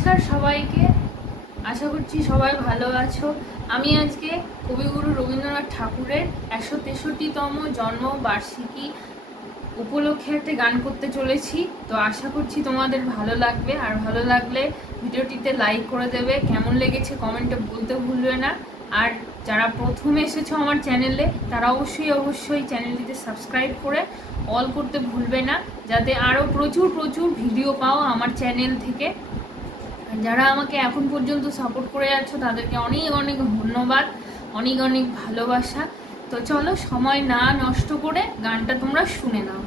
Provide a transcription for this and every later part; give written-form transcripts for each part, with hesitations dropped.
নমস্কার সবাইকে, আশা করছি সবাই ভালো আছো। আমি আজকে কবিগুরু রবীন্দ্রনাথ ঠাকুরের 163তম জন্মবার্ষিকী উপলক্ষে একটা গান করতে চলেছি। তো আশা করছি তোমাদের ভালো লাগবে, আর ভালো লাগলে ভিডিওটিতে লাইক করে দেবে, কেমন লেগেছে কমেন্টে বলতে ভুলবে না। আর যারা প্রথমে এসেছো আমার চ্যানেলে তারা অবশ্যই চ্যানেলটিতে সাবস্ক্রাইব করে অল করতে ভুলবে না, যাতে আরও প্রচুর ভিডিও পাও আমার চ্যানেল থেকে। যারা আমাকে এখন পর্যন্ত সাপোর্ট করে যাচ্ছ তাদেরকে অনেক ধন্যবাদ, অনেক ভালোবাসা। তো চলো সময় না নষ্ট করে গানটা তোমরা শুনে নাও।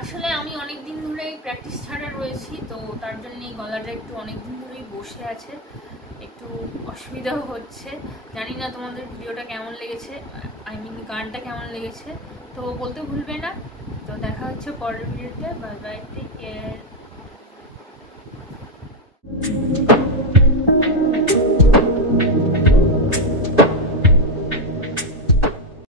আসলে আমি অনেক দিন ধরেই প্র্যাকটিস ছাড়া রয়েছি, তো তার জন্য গলাটা একটু অনেক দিন ধরেই বসে আছে, একটু অসুবিধাও হচ্ছে। জানি না তোমাদের ভিডিওটা কেমন লেগেছে, গানটা কেমন লেগেছে, তো বলতে ভুলবে না। তো দেখা হচ্ছে পরের ভিডিওতে। Bye bye, take care.